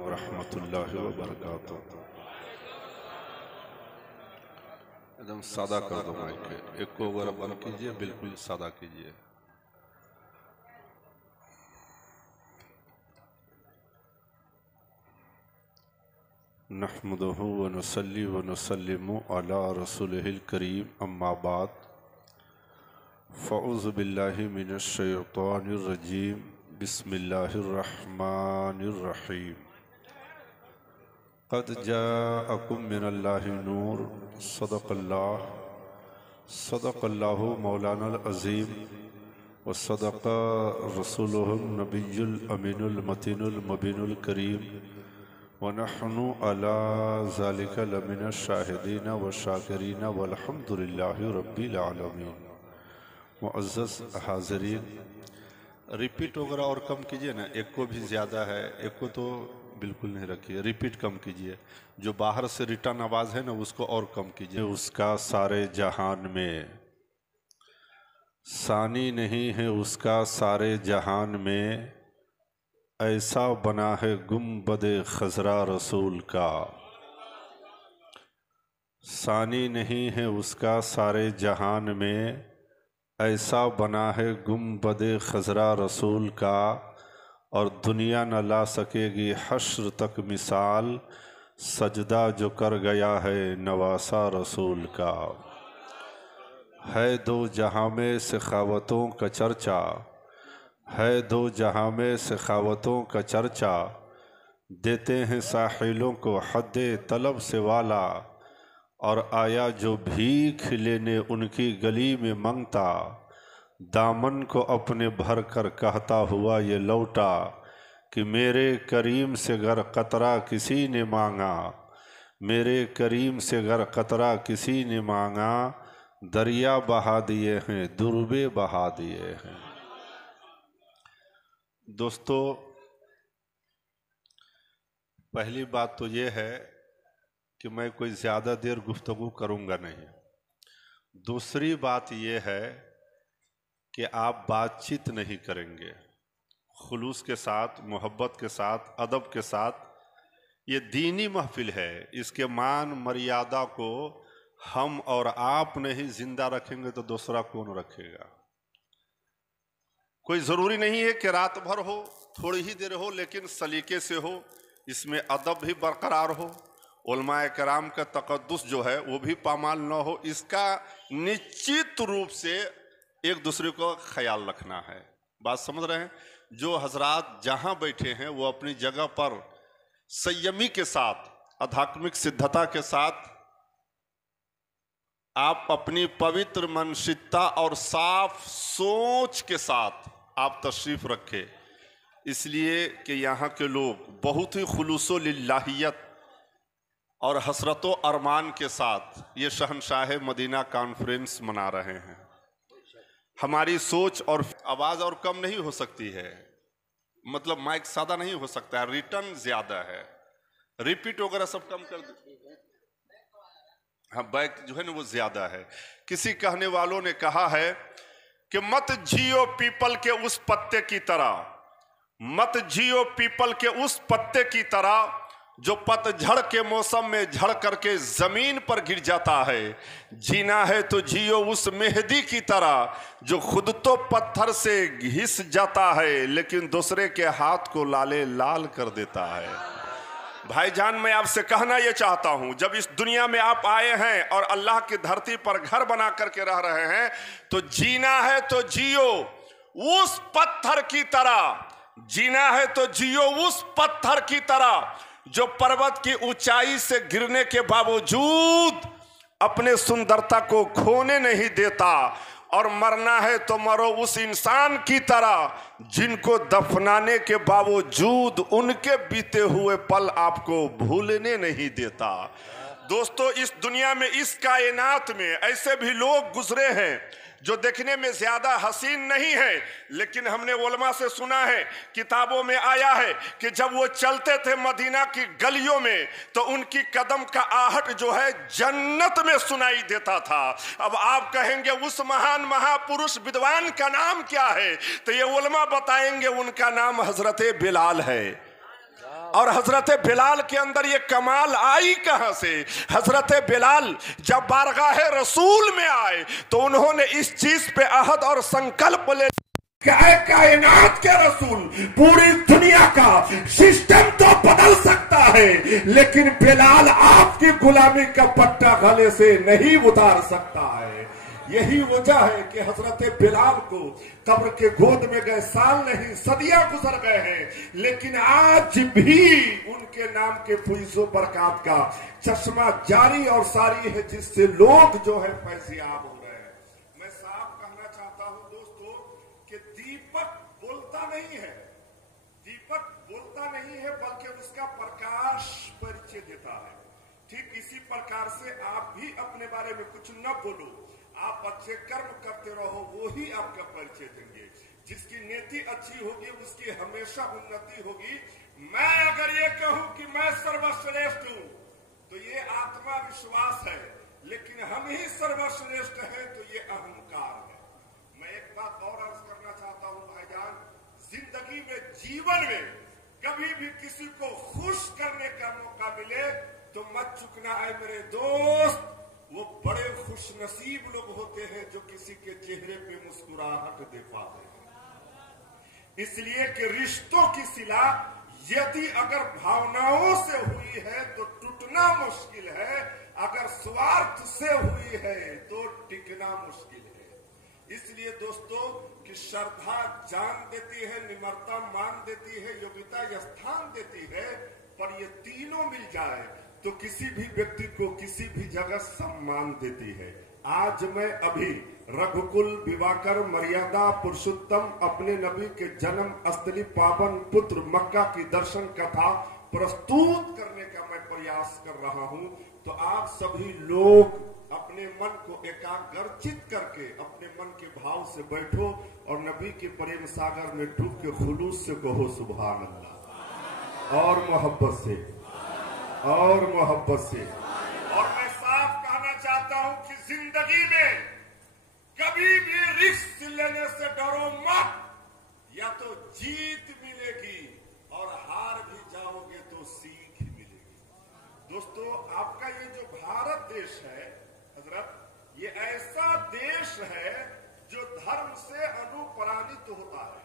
वरहमतुल्लाहि वबरकातुहू। एकदम सादा कर दो माइक के, एक को वगैरह बंद कीजिए, बिल्कुल सादा कीजिए। नहमदुहु व नुसल्ली व नुसल्लिमु अला रसूलिहिल करीम, अम्मा बाद, फ़ऊज़ु बिल्लाहि मिनश शैतानिर रजीम, बिस्मिल्लाहिर रहमानिर रहीम। क़द जाअकुम मिनल्लाहि नूर, सदक़ल्लाहु मौलानल अज़ीम व सदक़ रसूलुहुन नबियुल अमीनुल मतीनुल मुबीनुल करीम व नहनु अला ज़ालिका लमिनश शाहिदीन व शाकिरीन वल्हम्दुलिल्लाहि रब्बिल आलमीन। मुअज़्ज़ज़ हाज़रीन, रिपीट वगैरह और कम कीजिए ना, एक को भी ज़्यादा है, एक को तो बिल्कुल नहीं रखिए, रिपीट कम कीजिए। जो बाहर से रिटर्न आवाज़ है ना, उसको और कम कीजिए। उसका सारे जहान में सानी नहीं है, उसका सारे जहान में ऐसा बना है गुम्बदे खज़रा रसूल का। सानी नहीं है उसका सारे जहान में ऐसा बना है गुम्बदे खज़रा रसूल का, और दुनिया न ला सकेगी हश्र तक मिसाल, सजदा जो कर गया है नवासा रसूल का। है दो जहां में सखावतों का चर्चा, है दो जहां में सखावतों का चर्चा, देते हैं साहिलों को हद्दे तलब से वाला, और आया जो भीख लेने उनकी गली में मंगता, दामन को अपने भर कर कहता हुआ ये लौटा, कि मेरे करीम से गर कतरा किसी ने मांगा, मेरे करीम से गर कतरा किसी ने मांगा, दरिया बहा दिए हैं, दुर्बे बहा दिए हैं। दोस्तों, पहली बात तो ये है कि मैं कोई ज़्यादा देर गुफ्तगू करूँगा नहीं। दूसरी बात ये है कि आप बातचीत नहीं करेंगे, खुलूस के साथ, मोहब्बत के साथ, अदब के साथ। ये दीनी महफिल है, इसके मान मर्यादा को हम और आप नहीं जिंदा रखेंगे तो दूसरा कौन रखेगा। कोई ज़रूरी नहीं है कि रात भर हो, थोड़ी ही देर हो, लेकिन सलीके से हो, इसमें अदब भी बरकरार हो, उलमाए कराम का तक़द्दुस जो है वो भी पामाल न हो। इसका निश्चित रूप से एक दूसरे को ख्याल रखना है। बात समझ रहे हैं? जो हजरात जहां बैठे हैं वो अपनी जगह पर संयमी के साथ, आध्यात्मिक सिद्धता के साथ, आप अपनी पवित्र मानसिकता और साफ सोच के साथ आप तशरीफ रखें, इसलिए कि यहाँ के लोग बहुत ही खुलूसो लिल्लाहियत और हसरतो अरमान के साथ ये शहनशाह मदीना कॉन्फ्रेंस मना रहे हैं। हमारी सोच और आवाज़ और कम नहीं हो सकती है, मतलब माइक सादा नहीं हो सकता है, रिटर्न ज़्यादा है, रिपीट वगैरह सब कम कर दीजिए। हाँ, बैक जो है ना वो ज़्यादा है। किसी कहने वालों ने कहा है कि मत जियो पीपल के उस पत्ते की तरह, मत जियो पीपल के उस पत्ते की तरह जो पतझड़ के मौसम में झड़ करके जमीन पर गिर जाता है। जीना है तो जियो उस मेहदी की तरह जो खुद तो पत्थर से घिस जाता है, लेकिन दूसरे के हाथ को लाले लाल कर देता है। भाईजान, मैं आपसे कहना यह चाहता हूं, जब इस दुनिया में आप आए हैं और अल्लाह की धरती पर घर बना करके रह रहे हैं, तो जीना है तो जियो उस पत्थर की तरह, जीना है तो जियो उस पत्थर की तरह जो पर्वत की ऊंचाई से गिरने के बावजूद अपने सुंदरता को खोने नहीं देता, और मरना है तो मरो उस इंसान की तरह जिनको दफनाने के बावजूद उनके बीते हुए पल आपको भूलने नहीं देता। दोस्तों, इस दुनिया में, इस कायनात में ऐसे भी लोग गुजरे हैं जो देखने में ज्यादा हसीन नहीं है, लेकिन हमने उलमा से सुना है, किताबों में आया है कि जब वो चलते थे मदीना की गलियों में तो उनकी कदम का आहट जो है जन्नत में सुनाई देता था। अब आप कहेंगे उस महान महापुरुष विद्वान का नाम क्या है, तो ये उलमा बताएंगे उनका नाम हजरत बिलाल है। और हजरत बिलाल के अंदर ये कमाल आई कहां से? हजरत बिलाल जब बारगाह रसूल में आए तो उन्होंने इस चीज पे अहद और संकल्प ले कायनात के रसूल पूरी दुनिया का सिस्टम तो बदल सकता है, लेकिन बिलाल आपकी गुलामी का पट्टा गले से नहीं उतार सकता है। यही वजह है कि हजरत बिलाल को कब्र के गोद में गए साल नहीं सदियां गुजर गए हैं, लेकिन आज भी उनके नाम के फुइज़ो बरकत का चश्मा जारी और सारी है, जिससे लोग जो है फैजियाब हो रहे हैं। मैं साफ कहना चाहता हूं दोस्तों कि दीपक बोलता नहीं है, दीपक बोलता नहीं है, बल्कि उसका प्रकाश परिचय देता है। ठीक इसी प्रकार से आप भी अपने बारे में कुछ न बोलो, आप अच्छे कर्म करते रहो, वो ही आपका परिचय देंगे। जिसकी नीति अच्छी होगी उसकी हमेशा उन्नति होगी। मैं अगर ये कहूं कि मैं सर्वश्रेष्ठ हूं तो ये आत्मा विश्वास है, लेकिन हम ही सर्वश्रेष्ठ हैं तो ये अहंकार है। मैं एक बात और अर्ज करना चाहता हूं भाईजान, जिंदगी में जीवन में कभी भी किसी को खुश करने का मौका मिले तो मत चुकना है मेरे दोस्त। वो बड़े खुश नसीब लोग होते हैं जो किसी के चेहरे पे मुस्कुराहट दे पाते हैं। इसलिए कि रिश्तों की सिला यदि अगर भावनाओं से हुई है तो टूटना मुश्किल है, अगर स्वार्थ से हुई है तो टिकना मुश्किल है। इसलिए दोस्तों कि श्रद्धा जान देती है, निम्रता मान देती है, योग्यता स्थान देती है, पर ये तीनों मिल जाए तो किसी भी व्यक्ति को किसी भी जगह सम्मान देती है। आज मैं अभी रघुकुल विवाकर मर्यादा पुरुषोत्तम अपने नबी के जन्म स्थली पावन पुत्र मक्का की दर्शन कथा प्रस्तुत करने का मैं प्रयास कर रहा हूं। तो आप सभी लोग अपने मन को एकाग्रचित करके अपने मन के भाव से बैठो और नबी के प्रेम सागर में डूब के खुलूस से कहो सुभान अल्लाह, और मोहब्बत से और मोहब्बत से। और मैं साफ कहना चाहता हूं कि जिंदगी में कभी भी रिस्क लेने से डरो मत, या तो जीत मिलेगी और हार भी जाओगे तो सीख मिलेगी। दोस्तों आपका ये जो भारत देश है हजरत, ये ऐसा देश है जो धर्म से अनुप्राणित होता है,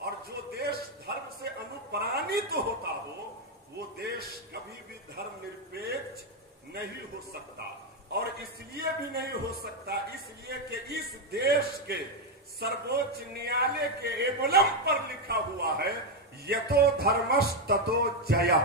और जो देश धर्म से अनुप्राणित होता हो वो देश कभी भी धर्मनिरपेक्ष नहीं हो सकता। और इसलिए भी नहीं हो सकता इसलिए कि इस देश के सर्वोच्च न्यायालय के एम्बलम पर लिखा हुआ है यतो धर्मस् ततो जयः।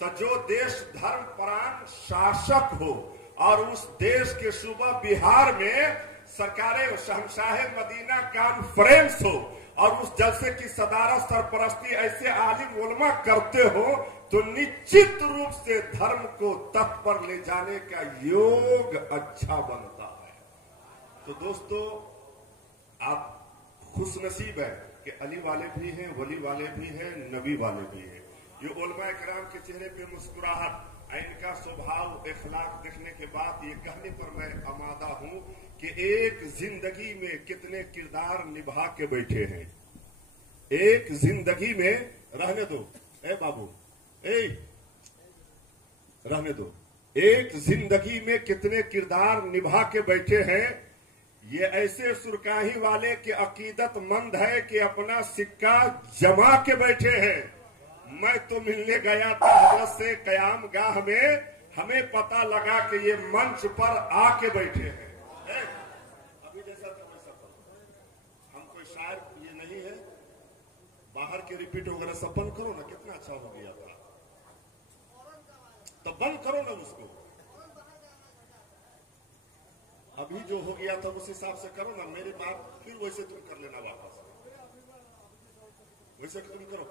तो जो देश धर्मपरायण शासक हो और उस देश के सूबा बिहार में सरकारें शहंशाह मदीना कॉन्फ्रेंस हो और उस जलसे की सदारत सरपरस्ती ऐसे आलिम उलमा करते हो तो निश्चित रूप से धर्म को तख्त पर ले जाने का योग अच्छा बनता है। तो दोस्तों आप खुशनसीब है कि अली वाले भी हैं, वली वाले भी हैं, नबी वाले भी हैं। ये उलमा किराम के चेहरे पे मुस्कुराहट, इनका स्वभाव इखलाक देखने के बाद ये कहने पर मैं आमादा हूं कि एक जिंदगी में कितने किरदार निभा के बैठे हैं। एक जिंदगी में रहने दो ए बाबू, रहने दो, एक जिंदगी में कितने किरदार निभा के बैठे हैं। ये ऐसे सुरकाही वाले के अकीदतमंद है कि अपना सिक्का जमा के बैठे हैं। मैं तो मिलने गया था हजरत से कयाम गाह में, हमें पता लगा कि ये मंच पर आके बैठे हैं। अभी जैसा था वैसा था, हम कोई शायर ये नहीं है बाहर के रिपीट वगैरह सब बंद करो ना, कितना अच्छा हो गया था, तो बंद करो ना उसको। अभी जो हो गया था उस हिसाब से करो ना, मेरी बात फिर वैसे तुम कर लेना वापस, वैसे तुम करो।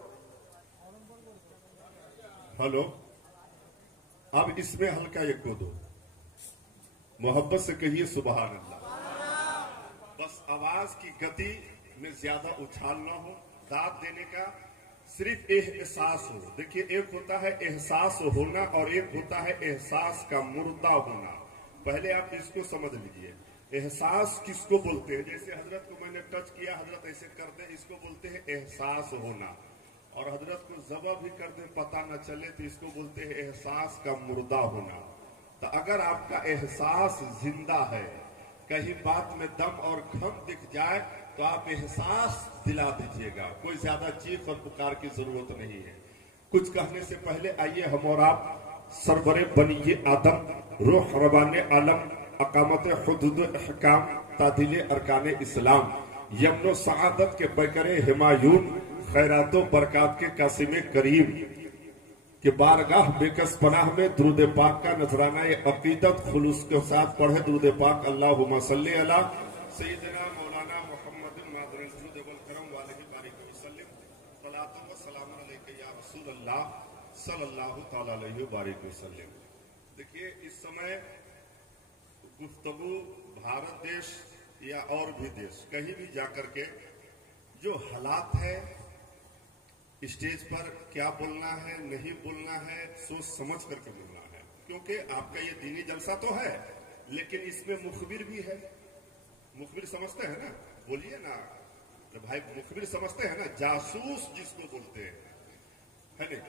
हेलो, अब इसमें हल्का एक को दो, मोहब्बत से कहिए सुभान अल्लाह। बस आवाज की गति में ज्यादा उछाल ना हो, दाद देने का सिर्फ एहसास हो। देखिए एक होता है एहसास होना और एक होता है एहसास का मुर्दा होना। पहले आप इसको समझ लीजिए, एहसास किसको बोलते हैं? जैसे हजरत को मैंने टच किया, हजरत ऐसे करते हैं, इसको बोलते हैं एहसास होना। और हजरत को ज़बह भी कर दे पता न चले तो इसको बोलते हैं एहसास का मुर्दा होना। तो अगर आपका एहसास जिंदा है, कहीं बात में दम और खम दिख जाए तो आप एहसास दिला दीजिएगा, कोई ज्यादा चीख और पुकार की जरूरत नहीं है। कुछ कहने से पहले आइए हम और आप सरबरे बनिए आदम रूह रबाने आलम अकामत हुदूद अहकाम तादिल अरकान इस्लाम यमनो सआदत के बैकरे हिमायून खैरातो बरकात के कासिम करीम के बारगाह बेकस पनाह में दुरूद पाक का नजराना अकीदत खुलूस के साथ पढ़े दुरूद पाक अल्लाहुम्मा सल्ली अला सय्यिदना मौलाना मुहम्मद मादरुल जुद वल करम वालैहि बारिक वसल्लम सलातु व सलाम अलैका या रसूल अल्लाह सल्लल्लाहु तआला अलैहि बारिक वसल्लम। देखिए, इस समय गुफ्तगू भारत देश या और भी देश कहीं भी जाकर के जो हालात है, स्टेज पर क्या बोलना है नहीं बोलना है सोच समझ करके बोलना है, क्योंकि आपका ये दीनी जलसा तो है लेकिन इसमें मुखबिर भी है। मुखबिर समझते हैं ना, बोलिए ना तो भाई, मुखबिर समझते हैं ना, जासूस जिसको बोलते हैं, है ना।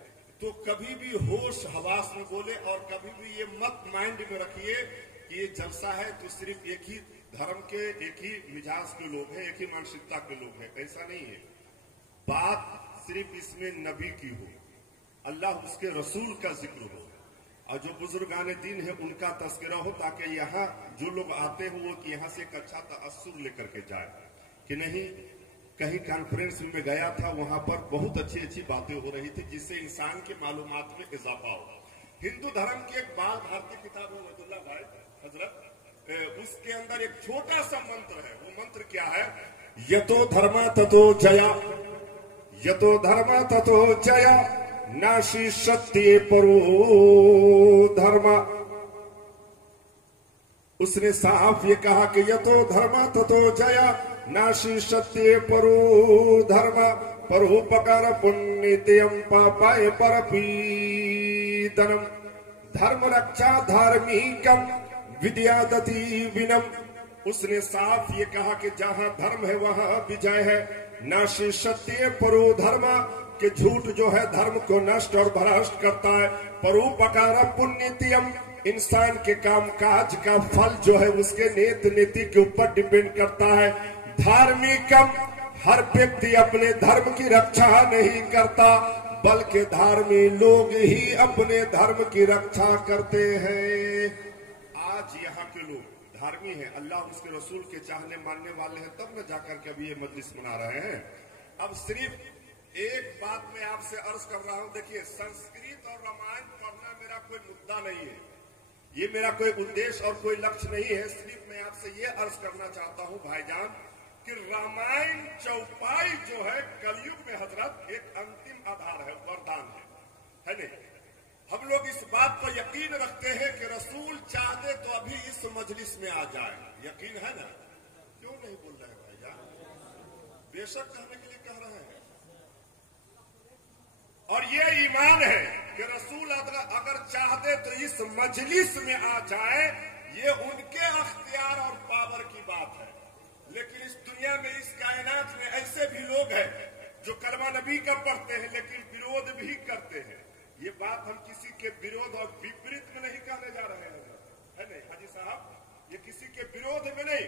तो कभी भी होश हवास में बोले और कभी भी ये मत माइंड में रखिए कि ये जलसा है तो सिर्फ एक ही धर्म के, एक ही मिजाज के लोग हैं, एक ही मानसिकता के लोग हैं, ऐसा नहीं है। बात सिर्फ इसमें नबी की हो, अल्लाह उसके रसूल का जिक्र हो और जो बुजुर्गान दीन है उनका तस्करा हो, ताकि यहाँ जो लोग आते हो वो कि यहाँ से एक अच्छा तअस्सुर लेकर के जाए कि नहीं। कहीं कॉन्फ्रेंस में गया था, वहां पर बहुत अच्छी अच्छी बातें हो रही थी जिससे इंसान के मालूमात में इजाफा हो। हिंदू धर्म की एक बाल भारतीय किताब है वदुल्ला भाई हजरत, उसके अंदर एक छोटा सा मंत्र है। वो मंत्र क्या है? यतो धर्म ततो जया, यतो धर्म ततो जया, नाशी सत्य परो धर्म। उसने साफ ये कहा कि यतो धर्म ततो जया, नाशी सत्य परो धर्म, परोपकार पुण्यम पापाय परपीतनम, धर्म रक्षा धार्मिकम विद्यादति विनम। उसने साफ ये कहा कि जहां धर्म है वहां विजय है। नाशी सत्य परो धर्म, कि झूठ जो है धर्म को नष्ट और भ्रष्ट करता है। परोपकार पुण्यतियम, इंसान के काम काज का फल जो है उसके नेत नीति के ऊपर डिपेंड करता है। धार्मिकम, हर व्यक्ति अपने धर्म की रक्षा नहीं करता बल्कि धार्मिक लोग ही अपने धर्म की रक्षा करते हैं। आज यहाँ के लोग धार्मी हैं, अल्लाह उसके रसूल के चाहने मानने वाले हैं, तब न जाकर के अभी ये मजलिस मना रहे हैं। अब सिर्फ एक बात मैं आपसे अर्ज कर रहा हूँ, देखिए संस्कृत और रामायण पढ़ना मेरा कोई मुद्दा नहीं है, ये मेरा कोई उद्देश्य और कोई लक्ष्य नहीं है। सिर्फ मैं आपसे ये अर्ज करना चाहता हूँ भाईजान कि रामायण चौपाई जो है कलयुग में हजरत एक अंतिम आधार है, वरदान है नहीं। हम लोग इस बात पर यकीन रखते हैं कि रसूल चाहते तो अभी इस मजलिस में आ जाए, यकीन है ना? क्यों नहीं बोल रहे हैं भाईजान? बेशक कहने के लिए कह रहे हैं। और ये ईमान है कि रसूल अगर चाहते तो इस मजलिस में आ जाए, ये उनके अख्तियार और पावर की बात है। लेकिन इस दुनिया में, इस कायनात में ऐसे भी लोग हैं जो कलमा नबी का पढ़ते हैं लेकिन विरोध भी करते हैं। ये बात हम किसी के विरोध और विपरीत में नहीं कहने जा रहे हैं, है नहीं हाजी साहब? ये किसी के विरोध में नहीं,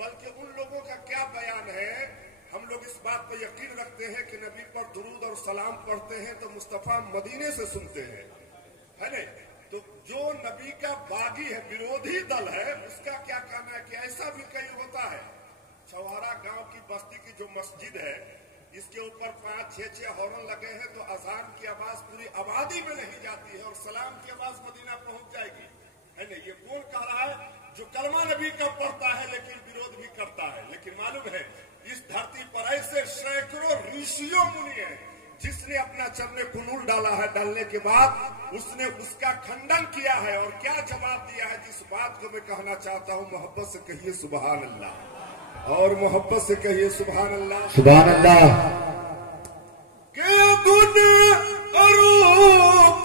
बल्कि उन लोगों का क्या बयान है। हम लोग इस बात पर यकीन रखते हैं कि नबी पर दुरूद और सलाम पढ़ते हैं तो मुस्तफा मदीने से सुनते हैं, है नहीं? तो जो नबी का बागी है, विरोधी दल है, उसका क्या कहना है कि ऐसा भी कहीं होता है। छवारा गांव की बस्ती की जो मस्जिद है, इसके ऊपर 5-6 हॉर्न लगे हैं तो अजान की आवाज पूरी आबादी में नहीं जाती है और सलाम की आवाज मदीना पहुंच जाएगी, है नहीं? ये कौन कह रहा है? जो कलमा नबी का पढ़ता है लेकिन विरोध भी करता है। लेकिन मालूम है इस धरती पर ऐसे सैकड़ों ऋषियों मुनि हैं जिसने अपना चरने कुनूल डाला है, डालने के बाद उसने उसका खंडन किया है और क्या जवाब दिया है। जिस बात को मैं कहना चाहता हूँ, मोहब्बत से कहिए सुभान अल्लाह, और मोहब्बत से कहिए सुभान अल्लाह, सुभान अल्लाह। के गुण रूप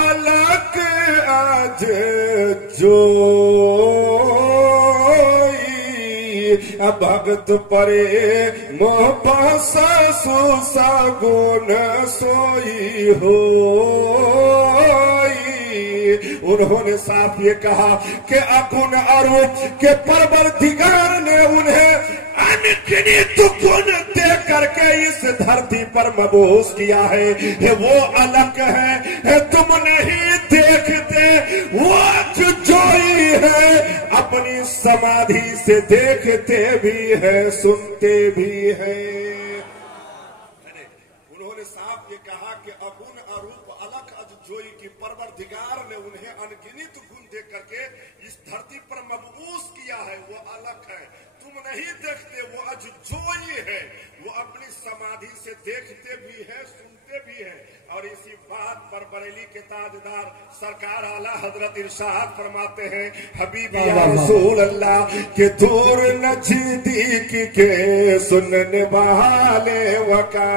अलग आज जो भगत परे मोह पासु सगुन सोई हो। उन्होंने साफ ये कहा कि अगुण अरूप के परवरदिगार ने उन्हें अनगिनत गुण दे करके इस धरती पर मबूस किया है। वो अलग है तुम नहीं देखते, वो जोई है अपनी समाधि से देखते भी है सुनते भी है। उन्होंने साफ ये कहा कि अगुण अरूप अलग अजोई की परवरदिगार ने उन्हें अनगिनत गुण दे करके इस धरती पर मबूस किया है। वो अलग है तुम नहीं देखते, वो अजोई है, वो अपनी समाधि से देखते भी है सुनते भी है। और इसी बात पर बरेली के ताजदार सरकार आला हजरत इरशाद फरमाते हैं, हबीब या रसूल अल्लाह के दूर नजदीक के सुनने वाले वका,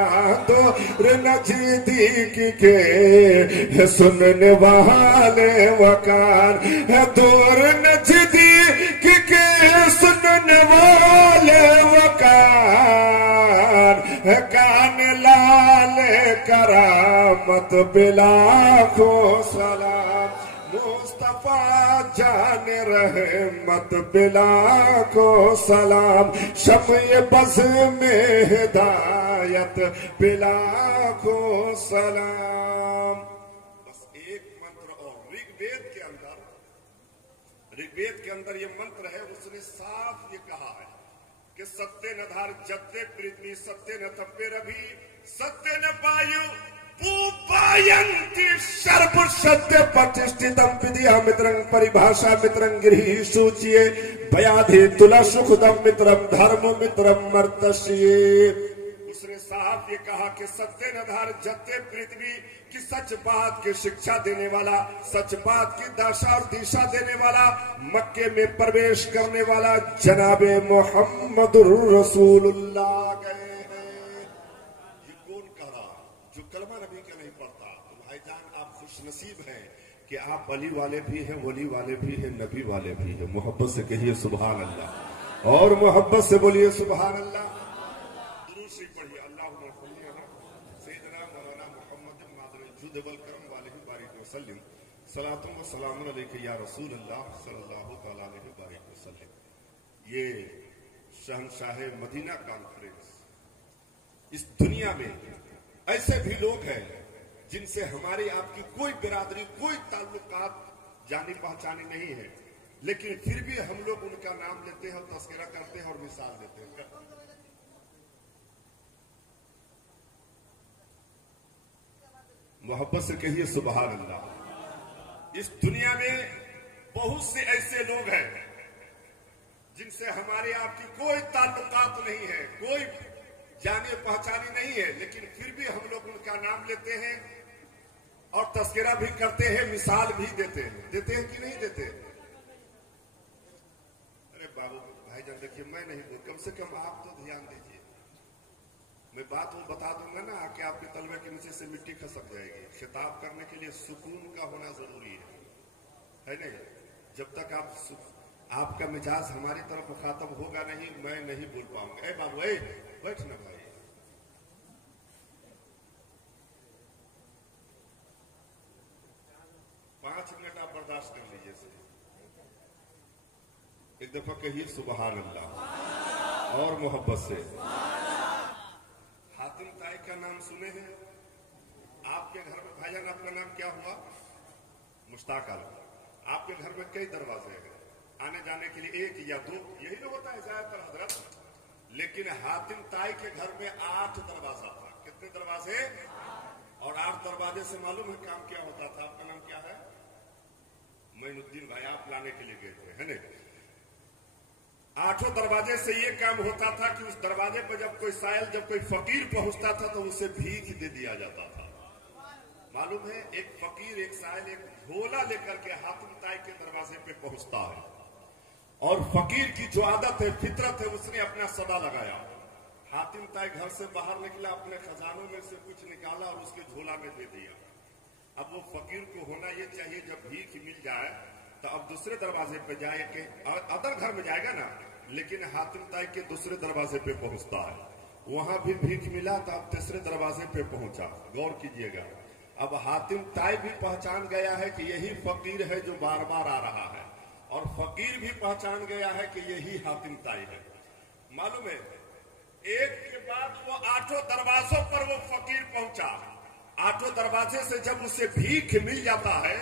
दूर नजदीक के सुनने वाले वकार, दूर नजदीक के सुनने वाले वकार, कान लाल करामत बिलाखो सलाम, मुस्तफा जान रहमत बिलाखो सलाम, शम्य बज़ में हिदायत बिलाखो सलाम। बस एक मंत्र और ऋग्वेद के अंदर ये मंत्र है, उसने साफ ये कहा है कि सत्य न धार जत्ते पृथ्वी, सत्य न तप्पे रवि, सत्य न वायु पूपायन्ति सर्व सत्य प्रतिष्ठितम विद्या मित्रं परिभाषा मित्रं गिरि सूचिये भयाधि तुला सुखदम मित्रम धर्म मित्रम मर्तस्ये। उसने साफ ये कहा कि सत्य न धार जत्ते पृथ्वी की सच बात की शिक्षा देने वाला, सच बात की दशा और दिशा देने वाला, मक्के में प्रवेश करने वाला जनाबे मोहम्मदुर रसूलुल्लाह गए हैं। ये कौन कह रहा जो कलमा नबी का नहीं पढ़ता? तो भाईजान आप खुशनसीब हैं कि आप अली वाले भी हैं, वली वाले भी हैं, नबी वाले भी हैं। मोहब्बत से कहिए सुभान अल्लाह, और मोहब्बत से बोलिए सुभान अल्लाह। दुरूद शरीफ पढ़िए, अल्लाहुम्मा सल्ली अला सय्यिदना मौलाना मुहम्मद मादरुल करम वालिहि बारिक वसल्लम, सलातुम व सलामुन अलैका या रसूल अल्लाह सल्लल्लाहु तआला अलैहि बारिक वसल्लम। ये शहंशाह मदीना कॉन्फ्रेंस, इस दुनिया में ऐसे भी लोग हैं जिनसे हमारी आपकी कोई बिरादरी, कोई ताल्लुकात जानी पहचानी नहीं है, लेकिन फिर भी हम लोग उनका नाम लेते हैं और तस्करा करते हैं और मिसाल देते हैं। मोहब्बत से कहिए सुभान अल्लाह। इस दुनिया में बहुत से ऐसे लोग हैं जिनसे हमारे आपकी कोई ताल्लुकात नहीं है, कोई जाने पहचानी नहीं है, लेकिन फिर भी हम लोग उनका नाम लेते हैं और तस्करा भी करते हैं, मिसाल भी देते हैं। देते हैं कि नहीं देते? अरे बाबू भाईजान देखिए, मैं नहीं बोल, कम से कम आप तो ध्यान दीजिए। मैं बात वो बता दूंगा ना कि आपके तलवे के नीचे से मिट्टी खसक जाएगी। खिताब करने के लिए सुकून का होना जरूरी है नहीं? जब तक आपका मिजाज हमारी तरफ मुखातब होगा नहीं, मैं नहीं बोल पाऊंगा। ए बाबू ए बैठ ना भाई, पांच मिनट आप बर्दाश्त कर लीजिए। एक दफा कहिए सुभान अल्लाह और मोहब्बत से। हातिम ताई का नाम सुने हैं आपके घर में? भाईजान आपका नाम क्या हुआ? मुश्ताक आलम। आपके घर में कई दरवाजे हैं आने जाने के लिए, एक या दो, यही तो होता है ज्यादातर हजरत। लेकिन हातिम ताई के घर में 8 दरवाजा था। कितने दरवाजे? और 8 दरवाजे से मालूम है काम क्या होता था? आपका नाम क्या है? मोइनुद्दीन भाई, आप लाने के लिए गए थे, है नहीं? 8 दरवाजे से ये काम होता था कि उस दरवाजे पर जब कोई सायल, जब कोई फकीर पहुंचता था तो उसे भीख दे दिया जाता था। मालूम है, एक फकीर, एक सायल, एक झोला लेकर के हातिम ताई के दरवाजे पे पहुंचता है, और फकीर की जो आदत है, फितरत है, उसने अपना सदा लगाया। हातिम ताई घर से बाहर निकला, अपने खजानों में से कुछ निकाला और उसके झोला में दे दिया। अब वो फकीर को होना ये चाहिए जब भीख मिल जाए तो अब दूसरे दरवाजे पे जाए के, अदर घर में जाएगा ना लेकिन हातिम ताई के दूसरे दरवाजे पे पहुंचता है, वहां भी भीख मिला तो अब तीसरे दरवाजे पे पहुंचा। गौर कीजिएगा, अब हातिम ताई भी पहचान गया है कि यही फकीर है जो बार बार आ रहा है, और फकीर भी पहचान गया है कि यही हातिम ताई है। मालूम है, एक के बाद वो 8 दरवाजों पर वो फकीर पहुंचा। 8 दरवाजे से जब उसे भीख मिल जाता है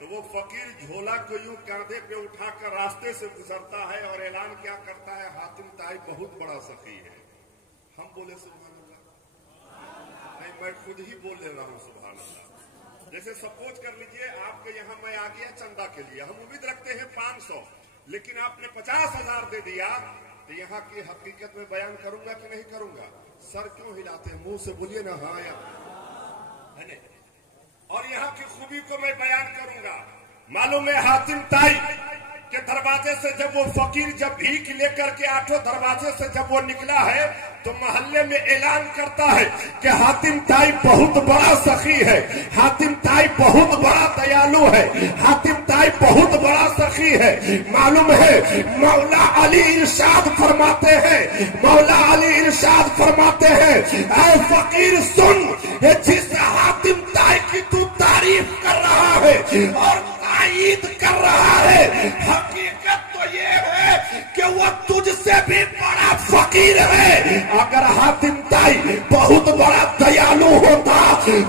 तो वो फकीर झोला को यूं कांधे पे उठाकर रास्ते से गुजरता है और ऐलान क्या करता है, हातिम ताई बहुत बड़ा सखी है। हम बोले सुभान अल्लाह? नहीं, मैं खुद ही बोल ले रहा हूं सुभान अल्लाह। जैसे सपोज कर लीजिए आपके यहाँ मैं आ गया चंदा के लिए, हम उम्मीद रखते हैं 500, लेकिन आपने 50,000 दे दिया, तो यहाँ की हकीकत में बयान करूंगा कि नहीं करूंगा? सर क्यों हिलाते हैं? मुंह से बोलिए ना हाँ या नहीं। और यहाँ की खूबी को मैं बयान करूंगा। मालूम है, हातिम ताई के दरवाजे से जब वो फकीर जब भीख लेकर के 8 दरवाजे से जब वो निकला है तो मोहल्ले में ऐलान करता है कि हातिम ताई बहुत बड़ा सखी है, हातिम ताई बहुत बड़ा दयालु है, हातिम ताई बहुत बड़ा सखी है। मालूम है, मौला अली इरशाद फरमाते हैं, मौला अली इरशाद फरमाते हैं, ऐ फकीर सुन, ये जिस हातिम ताई की तू तारीफ कर रहा है और तायीद कर रहा है, हकीकत तो ये है कि वो तुझसे भी बड़ा फकीर है। अगर हातिम ताई बहुत बड़ा दयालु होता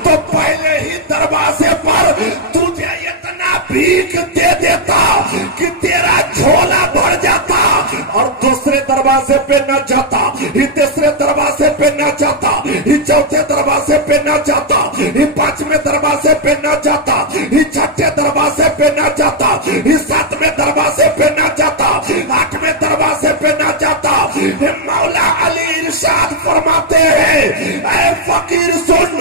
तो पहले ही दरवाजे पर तुझे इतना भीख दे देता कि तेरा झोला भर जाता, और दूसरे दरवाजे पे न जाता, ये तीसरे दरवाजे पे न जाता, ये चौथे दरवाजे पे न जाता, ये 5वें दरवाजे पे न जाता, ये 6ठे दरवाजे पे न जाता, ये 7वें दरवाजे पे न जाता, 8वें दरवाजे पे न जाता। मौला अली इरशाद फरमाते हैं, ऐ फकीर सुन,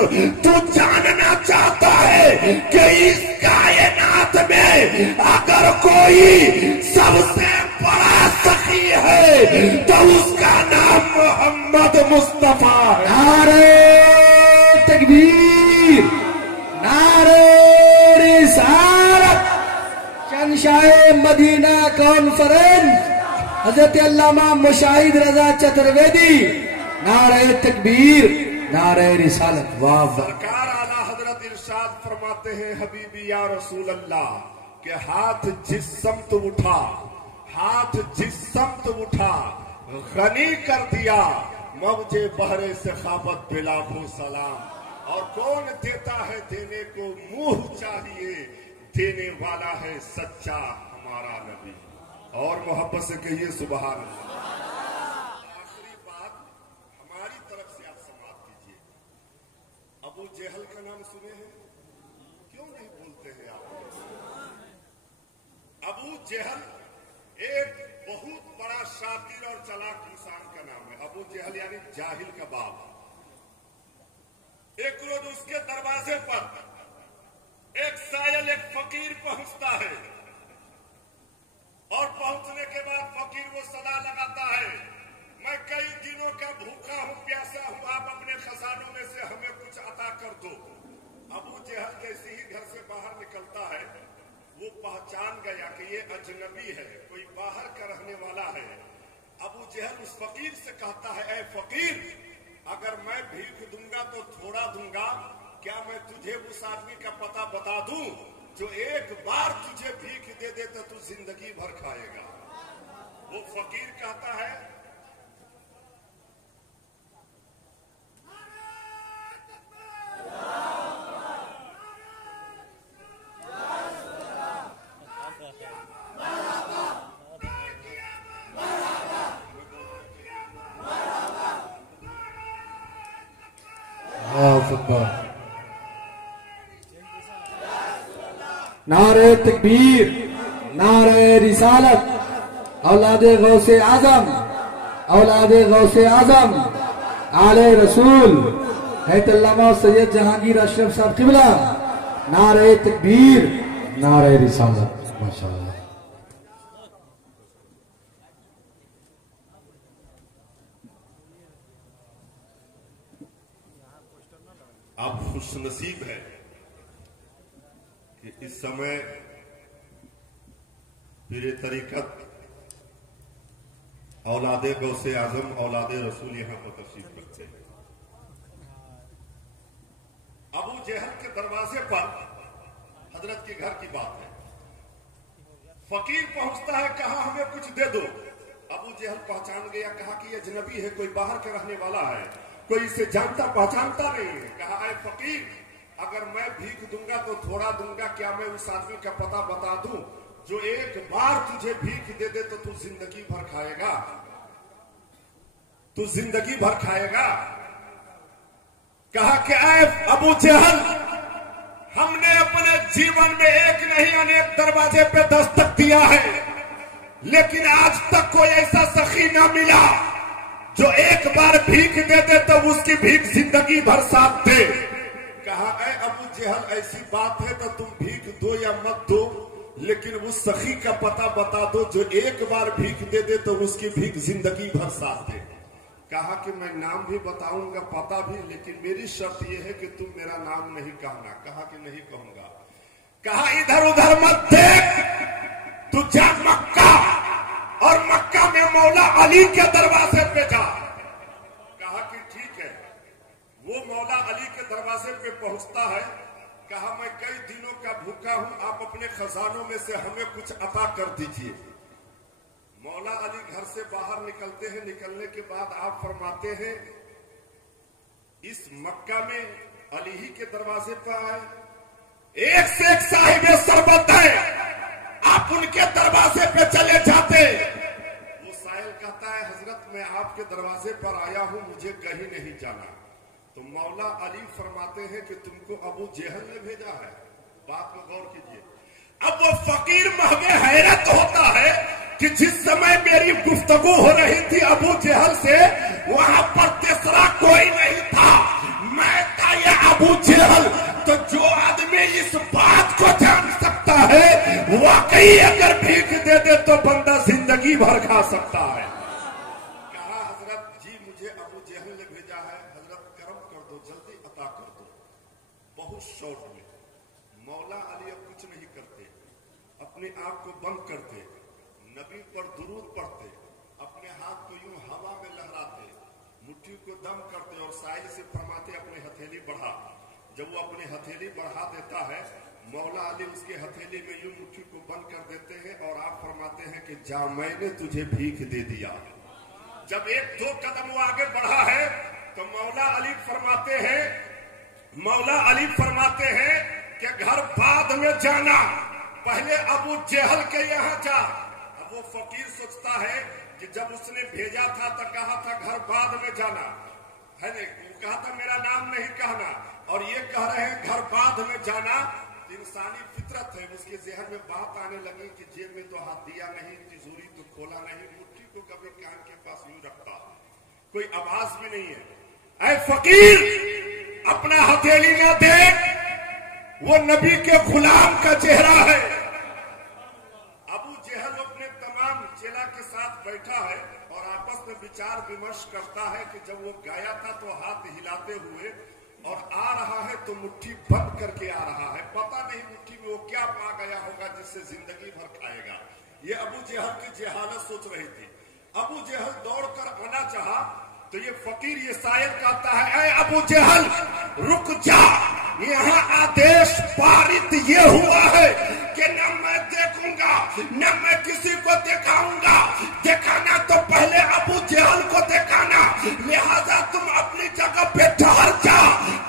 तू जानना चाहता है कि इस कायनात में अगर कोई सबसे बड़ा सखी है तो उसका नाम मोहम्मद मुस्तफा। नारे तकबीर, नारे रिसालत, शहंशाह मदीना कॉन्फ्रेंस हजरत अल्लामा मुशाहिद रजा चतुर्वेदी, नारे तकबीर, नारे रिसालत। वाह वाह। सरकार आला हजरत इरशाद फरमाते हैं, हबीबी या रसूल अल्लाह, के हाथ जिस समत उठा, हाथ जिस समत उठा गनी कर दिया, मौजे बहरे से खाबत बिलाफो सलाम। और कौन देता है देने को मुंह चाहिए, देने वाला है सच्चा हमारा नबी। और मोहब्बत से कहिए सुभान अल्लाह। आखिरी बात हमारी तरफ से आप समाप्त कीजिए। अबू जेहल का नाम सुने हैं? क्यों नहीं बोलते हैं आप? अबू जेहल एक बहुत बड़ा शातिर और चालाक इंसान का नाम है। अबू जेहल यानी जाहिल का बाप। एक रोज उसके दरवाजे पर एक सायल, एक फकीर पहुंचता है, और पहुंचने के बाद फकीर वो सदा लगाता है, मैं कई दिनों का भूखा हूं, प्यासा हूं, आप अपने खजानों में से हमें कुछ अता कर दो। अबू जेहल जैसे ही घर से बाहर निकलता है, वो पहचान गया कि ये अजनबी है, कोई बाहर का रहने वाला है। अबू जेहल उस फकीर से कहता है, ऐ फकीर, अगर मैं भीख दूंगा तो थोड़ा दूंगा, क्या मैं तुझे उस आदमी का पता बता दूं जो एक बार तुझे भीख दे दे तो तू जिंदगी भर खाएगा? वो फकीर कहता है, नारे तकबीर, नारे रिसालत, औलादे गौसे आजम, औलादे गौसे आजम, आले रसूल हैतल्लामा सैयद जहांगीर अशरफ साहब किबला, नारे तकबीर, नारे रिसालत। माशाअल्लाह। आप खुशनसीब है कि इस समय पीरे तरीकत औलादे गौसे आजम औलादे रसूल यहाँ पर तशरीफ रखते हैं। अबू जहल के दरवाजे पर हजरत के घर की बात है, फकीर पहुंचता है, कहा हमें कुछ दे दो। अबू जहल पहचान गया, कहा कि ये अजनबी है, कोई बाहर का रहने वाला है, कोई इसे जानता पहचानता नहीं है। कहा है फकीर, अगर मैं भीख दूंगा तो थोड़ा दूंगा, क्या मैं उस आदमी का पता बता दूं जो एक बार तुझे भीख दे दे तो तू जिंदगी भर खाएगा, तू जिंदगी भर खाएगा। कहा कि ऐ अबू जहल, हमने अपने जीवन में एक नहीं अनेक दरवाजे पे दस्तक दिया है, लेकिन आज तक कोई ऐसा सखी ना मिला जो एक बार भीख दे दे तो उसकी भीख जिंदगी भर साथ दे। कहा ऐ अबू जहल, ऐसी बात है तो तुम भीख दो या मत दो, लेकिन उस सखी का पता बता दो जो एक बार भीख दे दे तो उसकी भीख जिंदगी भर साथ दे। कहा कि मैं नाम भी बताऊंगा, पता भी, लेकिन मेरी शर्त यह है कि तुम मेरा नाम नहीं कहना। कहा कि नहीं कहूंगा। कहा इधर उधर मत देख, तू जा मक्का और मक्का में मौला अली के दरवाजे पे जा। कहा कि ठीक है। वो मौला अली के दरवाजे पे पहुंचता है। कहा मैं कई दिनों का भूखा हूं, आप अपने खजानों में से हमें कुछ अता कर दीजिए। मौला अली घर से बाहर निकलते हैं। निकलने के बाद आप फरमाते हैं, इस मक्का में अली ही के दरवाजे पर आए, एक से एक साहिब शरबत है, आप उनके दरवाजे पे चले जाते। वो साहिल कहता है, हजरत मैं आपके दरवाजे पर आया हूं, मुझे कहीं नहीं जाना। तो मौला अली फरमाते हैं कि तुमको अबू जहल ने भेजा है। बात को गौर कीजिए। अब वो फकीर महवे हैरत होता है कि जिस समय मेरी गुफ्तगू हो रही थी अबू जहल से, वहां पर तीसरा कोई नहीं था, मैं था ये अबू जहल। तो जो आदमी इस बात को जान सकता है, वाकई अगर भीख दे दे तो बंदा जिंदगी भर खा सकता है। कहा हजरत जी मुझे अबू जहल ने भेजा है, हजरत करम कर दो, जल्दी अता कर दो। बहुत शॉर्ट में मौला अली अब कुछ नहीं करते, अपने आप को बंद करते, नबी पर दुरूद पढ़ते, अपने हाथ को यूं हवा में लहराते, मुट्ठी को दम करते और साइल से फरमाते अपने हथेली बढ़ा। जब वो अपने हथेली बढ़ा देता है, मौला अली उसके हथेली में यूं मुट्ठी को बंद कर देते हैं और आप फरमाते हैं कि जा मैंने तुझे भीख दे दिया। जब एक दो कदम वो आगे बढ़ा है तो मौला अली फरमाते हैं कि घर बाद में जाना, पहले अबू जहल के यहाँ जा। अब वो फकीर सोचता है कि जब उसने भेजा था तो कहा था घर बाद में जाना है, कहा था मेरा नाम नहीं कहना, और ये कह रहे हैं घर बाद में जाना। इंसानी फितरत है, उसके जहन में बात आने लगी कि जेब में तो हाथ दिया नहीं, तिजोरी तो खोला नहीं, मुट्ठी को कभी कान के पास यूं रखता, कोई आवाज भी नहीं है। ऐ फकीर, अपना हथेली ना देख, वो नबी के गुलाम का चेहरा है। अबू जहल अपने तमाम चेला के साथ बैठा है और आपस में विचार विमर्श करता है कि जब वो गाया था तो हाथ हिलाते हुए और आ रहा है तो मुट्ठी बंद करके आ रहा है, पता नहीं मुट्ठी में वो क्या पा गया होगा जिससे जिंदगी भर खाएगा। ये अबू जहल की जहालत सोच रही थी। अबू जहल दौड़कर आना चाहा तो ये फकीर ये शायर कहता है, ऐ अबू जहल रुक जा, यहाँ आदेश पारित ये हुआ है कि न मैं देखूंगा न मैं किसी को दिखाऊंगा, दिखाना तो पहले अबू जहल को दिखाना, लिहाजा तुम अपनी जगह पे ठहर जा।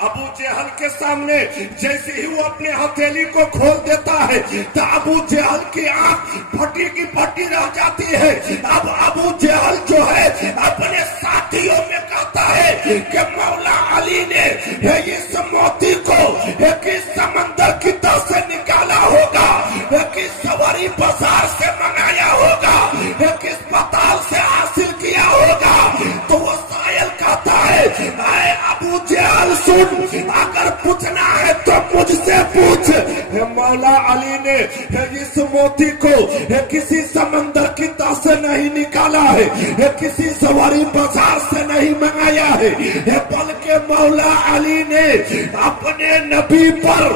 अबू जहल के सामने जैसे ही वो अपने हथेली को खोल देता है तो अबू जहल की आंख फटी की फटी रह जाती है। अब अबू जहल जो है अपने साथियों में कहता है कि मौला अली ने इस मोती को एक समंदर की तरह से निकाला होगा, एक सवारी बाजार से मंगाया होगा, एक अस्पताल से हासिल किया होगा। तो वो सायल कहता है, आए अबू जहल सुन, अगर पूछना है तो मुझसे पूछ। मौला अली ने इस मोती को किसी समंदर की तरह से नहीं निकाला है, किसी सवारी बाजार से नहीं मंगाया है, बल्कि मौला अली ने अपने नबी पर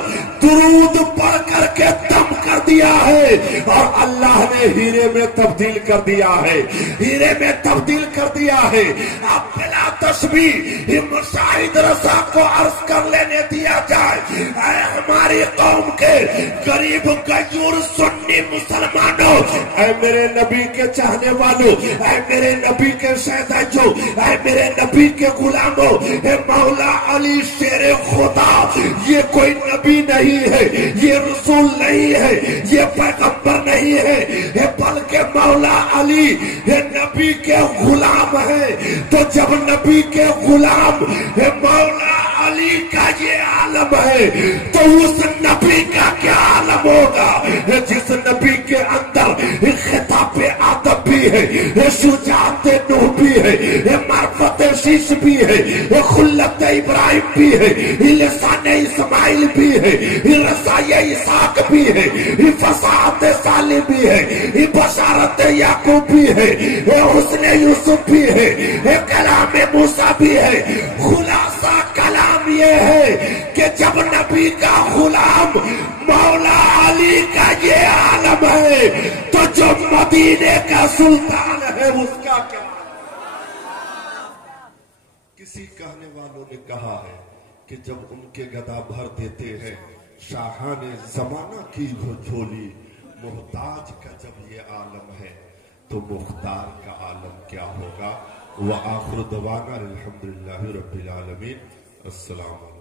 दुरूद पढ़ करके दम कर दिया है और अल्लाह ने हीरे में तब्दील कर दिया है, हीरे में तब्दील कर दिया है। अब बिला तस्बीह मुशाहिद रसा को अर्ज कर लेने दिया जाए, ऐ हमारी कौम के गरीब गजूर सुन्नी मुसलमानों, ऐ मेरे नबी के चाहने वालों, ऐ मेरे नबी के सहदाजों, ऐ मेरे नबी के गुलामों, ऐ मौला अली शेरे खुदा, ये कोई नबी नहीं है, ये रसूल नहीं है, ये पैगंबर नहीं है, बल्कि मौला अली ये नबी के गुलाम है। तो जब नबी के गुलाम मौला अली का ये आलम है तो उस नबी का क्या आलम होगा जिस नबी के अंदर खिताब आदब भी है, शुजाअत नूह भी है, मार्फत शीश भी है, खुल्लत इब्राहिम भी है, लिसान इस्माइल भी है, रसाए इसाक भी है, फसाहत सालिह भी है, बशारत याकूब भी है, हुस्न यूसुफ भी है, कलाम मूसा भी है। खुलासा कलाम ये है कि जब नबी का गुलाम मौला अली का ये आलम है तो जो मदीने का सुल्तान है उसका क्या। किसी कहने वालों ने कहा है कि जब उनके गदा भर देते हैं शाहाने जमाना की झोली, मुहताज का जब ये आलम है तो मुख्तार का आलम क्या होगा। व आखिर दवाना अल्हम्दुलिल्लाहि रब्बिल आलमीन। अस्सलाम।